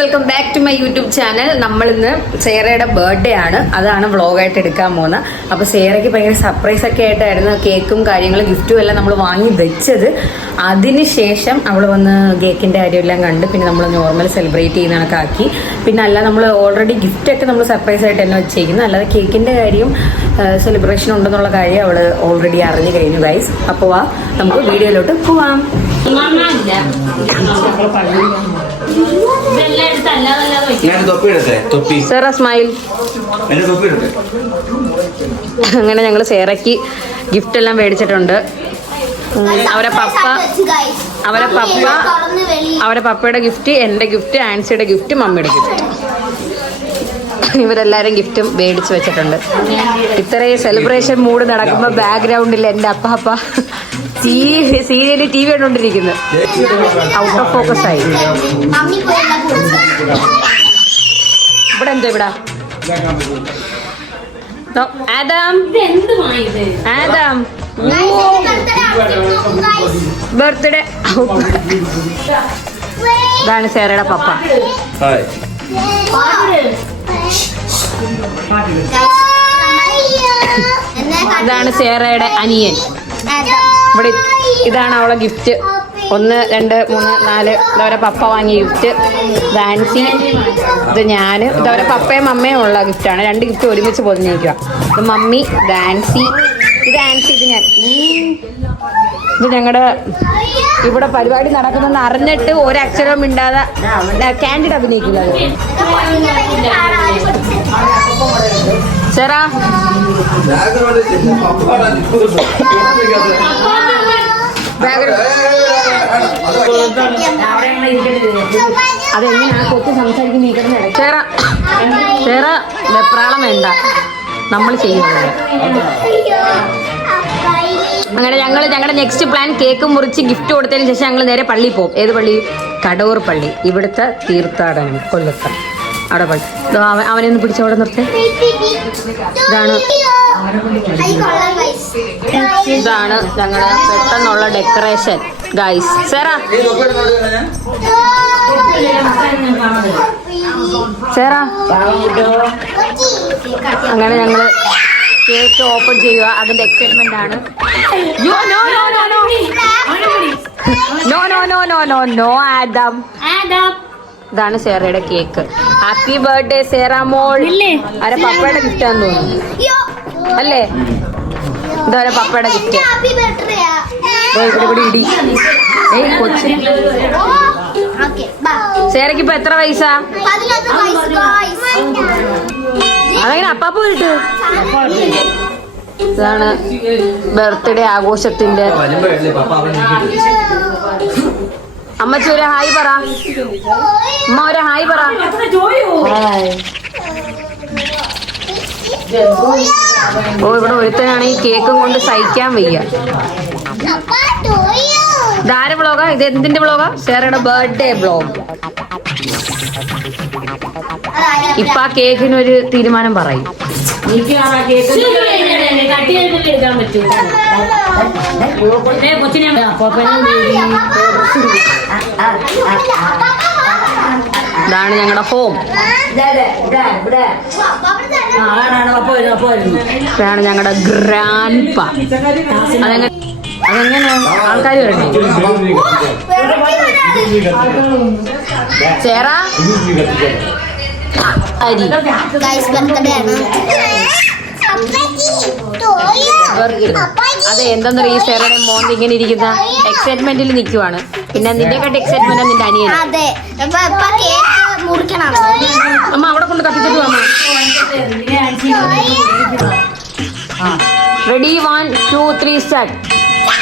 Welcome back to my YouTube channel. നമ്മളിന്ന് സേറയുടെ birthday ആണ്, അതാണ് വ്ളോഗായിട്ട് എടുക്കാൻ പോകുന്നത്. അപ്പോൾ സേറയ്ക്ക് ഭയങ്കര സർപ്രൈസ് ഒക്കെ ആയിട്ടായിരുന്നു കേക്കും കാര്യങ്ങളും ഗിഫ്റ്റും എല്ലാം നമ്മൾ വാങ്ങി വെച്ചത്. അതിനുശേഷം അവൾ വന്ന് കേക്കിൻ്റെ കാര്യമെല്ലാം കണ്ട് പിന്നെ നമ്മൾ നോർമൽ സെലിബ്രേറ്റ് ചെയ്യുന്ന കണക്കാക്കി. പിന്നെ അല്ല, നമ്മൾ ഓൾറെഡി ഗിഫ്റ്റൊക്കെ നമ്മൾ സർപ്രൈസ് ആയിട്ട് തന്നെ വെച്ചേക്കുന്നത്, അല്ലാതെ കേക്കിൻ്റെ കാര്യം സെലിബ്രേഷൻ ഉണ്ടെന്നുള്ള കാര്യം അവൾ ഓൾറെഡി അറിഞ്ഞു കഴിഞ്ഞു ഗൈസ്. അപ്പോൾ നമുക്ക് വീഡിയോയിലോട്ട് പോവാം. അങ്ങനെ ഞങ്ങൾ സേറയ്ക്ക് ഗിഫ്റ്റ് എല്ലാം മേടിച്ചിട്ടുണ്ട്. അവരെ പപ്പയുടെ ഗിഫ്റ്റ്, എൻ്റെ ഗിഫ്റ്റ്, ആൻസിയുടെ ഗിഫ്റ്റ്, മമ്മിയുടെ ഗിഫ്റ്റ്. ഇവരെല്ലാരും ഗിഫ്റ്റും മേടിച്ചു വെച്ചിട്ടുണ്ട്. ഇത്രയും സെലിബ്രേഷൻ മൂഡ് നടക്കുമ്പോൾ ബാക്ക്ഗ്രൗണ്ടിൽ എൻ്റെ അപ്പാപ്പ സീരിയല് TV കണ്ടോണ്ടിരിക്കുന്നത് ഔട്ട് ഓഫ് ഫോക്കസ് ആയി. ഇവിടെ എന്താ ഇവിടെ ആദാം ബർത്ത്ഡേ. ഇതാണ് സേറയുടെ പപ്പ. ഇതാണ് സേറയുടെ അനിയൻ. ഇവിടെ ഇതാണ് അവളെ ഗിഫ്റ്റ്. 1, 2, 3, 4 ഇതവരെ പപ്പ വാങ്ങിയ ഗിഫ്റ്റ്. ഡാൻസി, ഇത് ഞാൻ, ഇതവരെ പപ്പയും അമ്മയും ഉള്ള ഗിഫ്റ്റാണ്. 2 ഗിഫ്റ്റ് ഒരുമിച്ച് പൊതിഞ്ഞിരിക്കുക. ഇത് മമ്മി, ഡാൻസി, ഇത് ആൻസി, ഇത് ഞാൻ. ഇത് ഞങ്ങളുടെ ഇവിടെ പരിപാടി നടക്കുന്നെന്ന് അറിഞ്ഞിട്ട് ഒരക്ഷരവും മിണ്ടാതെ ക്യാൻഡിഡ് അഭിനയിക്കുന്നത്. സെറാ അതെങ്ങനെയാ കൊച്ചു സംസാരിക്കുന്ന? ചേറ വെപ്രാളം വേണ്ട, നമ്മൾ ചെയ്യുന്നത്. അങ്ങനെ ഞങ്ങളുടെ നെക്സ്റ്റ് പ്ലാൻ കേക്ക് മുറിച്ച് ഗിഫ്റ്റ് കൊടുത്തതിന് ശേഷം ഞങ്ങൾ നേരെ പള്ളിയിൽ പോകും. ഏത് പള്ളി? കടൂർ പള്ളി, ഇവിടുത്തെ തീർത്ഥാടനം കൊല്ലത്ത്. അവിടെ പള്ളി. അവനെയൊന്ന് പിടിച്ചവിടെ നിർത്തേ. ഇതാണ് ഞങ്ങളുടെ പെട്ടെന്നുള്ള ഡെക്കറേഷൻ ഗൈസ്. സേറാ അങ്ങനെ ഞങ്ങള് കേക്ക് ഓപ്പൺ ചെയ്യുക, അതിന്റെ എക്സൈറ്റ്മെന്റ് ആണ്. നോ ആദം. ഇതാണ് സേറയുടെ കേക്ക്. ഹാപ്പി ബർത്ത്ഡേ സേറ മോൾ. അവരെ പപ്പയുടെ ഗിഫ്റ്റ് ആണെന്ന് തോന്നുന്നു അല്ലേ? ഇതവരെ പപ്പയുടെ ഗിഫ്റ്റ്. ഇവിടെ ഇടി. കൊച്ചു സേറയ്ക്ക് ഇപ്പൊ എത്ര വയസ്സാ? അതങ്ങനെ അപ്പാപ്പ പോയിട്ട്. ഇതാണ് ബർത്ത്ഡേ ആഘോഷത്തിന്റെ. അമ്മച്ചി ഒരു ഹായ് പറ. അമ്മ ഒരു ഹായ് പറ. ഓ, ഇവിടെ ഒരുത്തനാണെങ്കിൽ കേക്കും കൊണ്ട് സഹിക്കാൻ വയ്യ. ഇതാര വ്ളോഗാ? ഇത് എന്തിന്റെ വ്ളോഗാ? സേറയുടെ ബർത്ത്ഡേ വ്ളോഗ്. ഇപ്പൊ ആ കേക്കിനൊരു തീരുമാനം പറയും. ഇതാണ് ഞങ്ങളുടെ ഹോം. ഇതാണ് ഞങ്ങളുടെ ഗ്രാൻഡ് പാ. അതെങ്ങനെ ആൾക്കാർ വരണ്ടേ? ചേറാ അരി അതെ. എന്താന്ന് ഈ സേറയുടെ മോന്ത് ഇങ്ങനെ ഇരിക്കുന്ന എക്സൈറ്റ്മെന്റിൽ നിൽക്കുവാണ്. പിന്നെ നിന്റെക്കാട്ട് എക്സൈറ്റ്മെന്റ് നിന്റെ അനിയൻ. അമ്മ അവിടെ കൊണ്ട് കത്തിച്ചിട്ട് അമ്മ. Ready 1, 2, 3 start.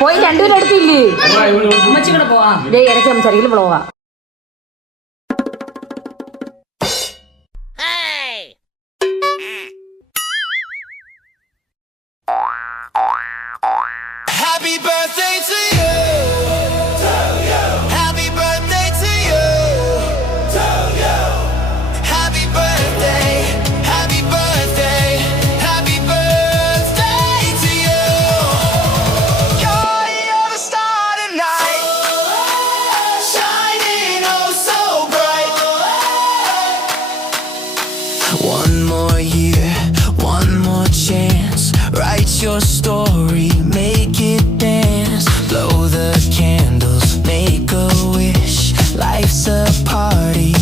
പോയി 2 പേരും എടുത്തില്ലേ? ഇടയ്ക്ക് സംസാരിക്കലും വ്ളോഗാ. Happy birthday to you. Happy birthday to you. Happy birthday. Happy birthday. Happy birthday to you. You're the star tonight. Shining your story, make it dance. Blow the candles, make a wish. Life's a party,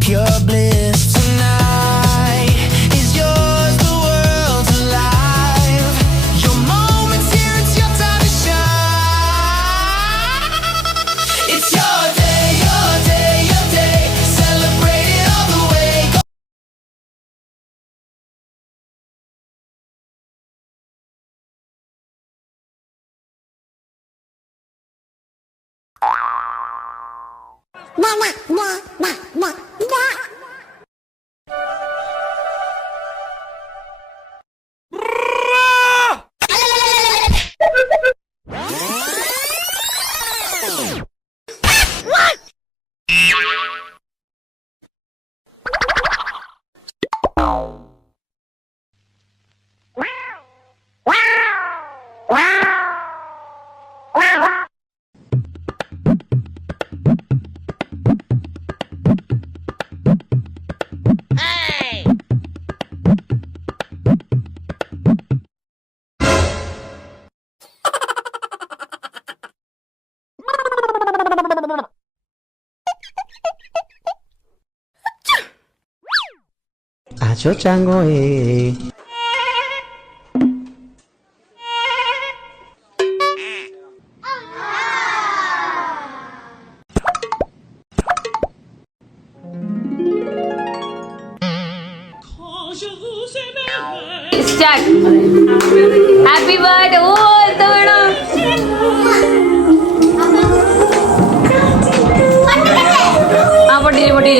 pure bliss. Tonight is yours, the world's alive. Your moment's here, it's your time to shine. It's your day, your day, your day. Celebrate it all the way. Acho chango Start. Happy birthday. Oh, എന്താ വേണം? ആ പൊട്ടിയില്.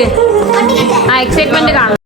ആ excitement കാണും.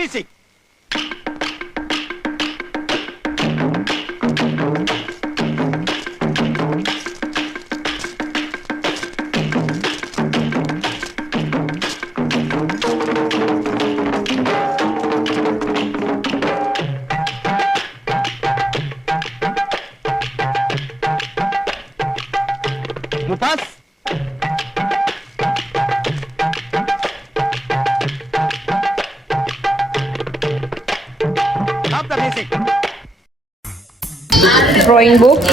music. Mufas. Stop the music. Drawing book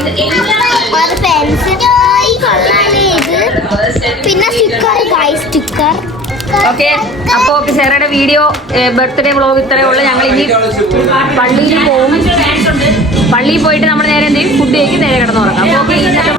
और pencil കൊള്ളാലേ ഇത് പിന്നെ sticker guys sticker okay. അപ്പോൾ ചേരയുടെ video birthday vlog ഇത്രയേ ഉള്ളൂ. ഞങ്ങൾ ഇനി പള്ളിയിൽ പോകും. പള്ളിയിൽ പോയിട്ട് നമ്മൾ നേരെ എന്ത് ചെയ്യും, ഫുഡ് കഴിക്കും, നേരെ കിടന്നു തുടങ്ങാം. അപ്പോൾ ഓക്കെ, ഇന്നത്തെ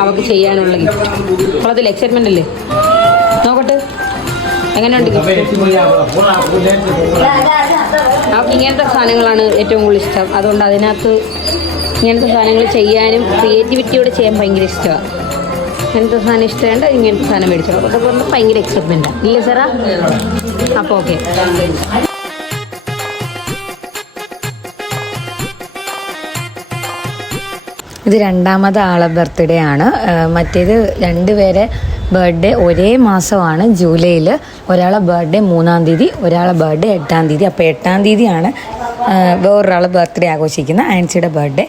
അവൾക്ക് ചെയ്യാനുള്ള ഗിഫ്റ്റ്. അവളതിൽ എക്സൈറ്റ്മെന്റ് അല്ലേ? നോക്കട്ടെ എങ്ങനെയുണ്ട് ഗിഫ്റ്റ്. അവൾക്ക് ഇങ്ങനത്തെ സാധനങ്ങളാണ് ഏറ്റവും കൂടുതൽ ഇഷ്ടം. അതുകൊണ്ട് അതിനകത്ത് ഇങ്ങനത്തെ സാധനങ്ങൾ ചെയ്യാനും ക്രിയേറ്റിവിറ്റിയോടെ ചെയ്യാൻ ഭയങ്കര ഇഷ്ടമാണ്. ഇങ്ങനത്തെ സാധനം ഇഷ്ടമുണ്ട്, ഇങ്ങനത്തെ സാധനം മേടിച്ചോ. അതൊക്കെ കൊണ്ട് ഭയങ്കര എക്സൈറ്റ്മെൻറ്റാണ് ഇല്ലേ സാറാ? അപ്പോൾ ഓക്കെ. ഇത് രണ്ടാമത് ആളെ ബർത്ത്ഡേ ആണ്. മറ്റേത് രണ്ടുപേരെ ബർത്ത്ഡേ ഒരേ മാസമാണ്, ജൂലൈയിൽ. ഒരാളെ ബർത്ത്ഡേ 3-ാം തീയതി, ഒരാളെ ബർത്ത്ഡേ 8-ാം തീയതി. അപ്പോൾ 8-ാം തീയതിയാണ് വേറൊരാളെ ബർത്ത്ഡേ ആഘോഷിക്കുന്നത്, ആൻസിയുടെ ബർത്ത്ഡേ.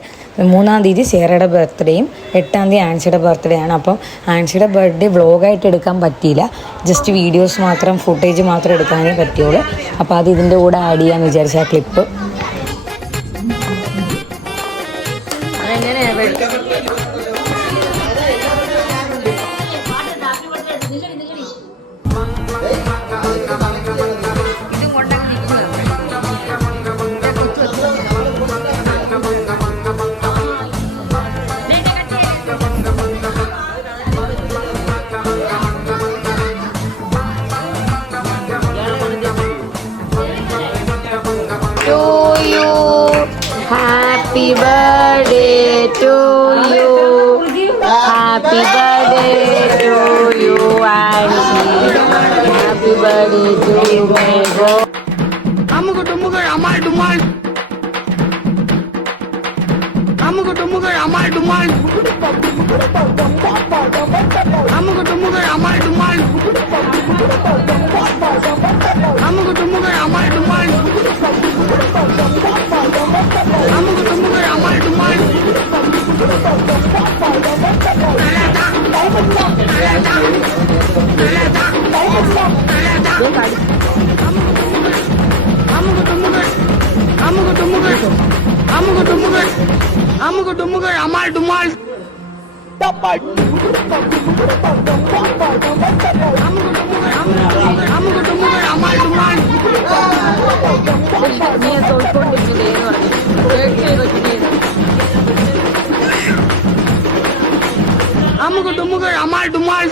3-ാം തീയതി സേറയുടെ ബർത്ത്ഡേയും 8-ാം തീയതി ആൻസിയുടെ ബർത്ത്ഡേ ആണ്. അപ്പം ആൻസിയുടെ ബർത്ത്ഡേ വ്ളോഗായിട്ട് എടുക്കാൻ പറ്റിയില്ല, ജസ്റ്റ് വീഡിയോസ് മാത്രം, ഫുട്ടേജ് മാത്രം എടുക്കാനേ പറ്റുള്ളൂ. അപ്പോൾ അത് ഇതിൻ്റെ കൂടെ ആഡ് ചെയ്യാമെന്ന് വിചാരിച്ച ആ clip. Happy birthday to you. Happy birthday to you, Auntie. Happy birthday to you, Mego. Amuku tumuku amal dumal. Amuku tumuku amal dumal. Amuku tumuku amal dumal. Amuku tumuku amal dumal. Amuku tumuku amal dumal. Amuku tumuku amal dumal. Dapat. Amuku tumuku amal dumal. Amuku tumuku amal dumal.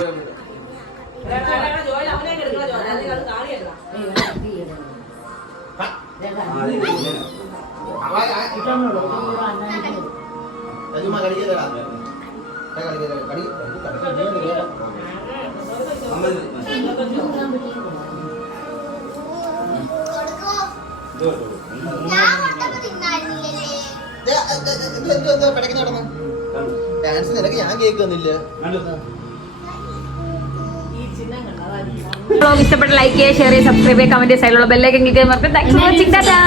ഇഷ്ടപ്പെട്ട like ചെയ്യുക, share ചെയ്യുക, subscribe ചെയ്യുക, comment ചെയ്യുക, സൈഡിലുള്ള bell icon click ചെയ്യാൻ മറക്കരുത്. Thanks for watching. Tata.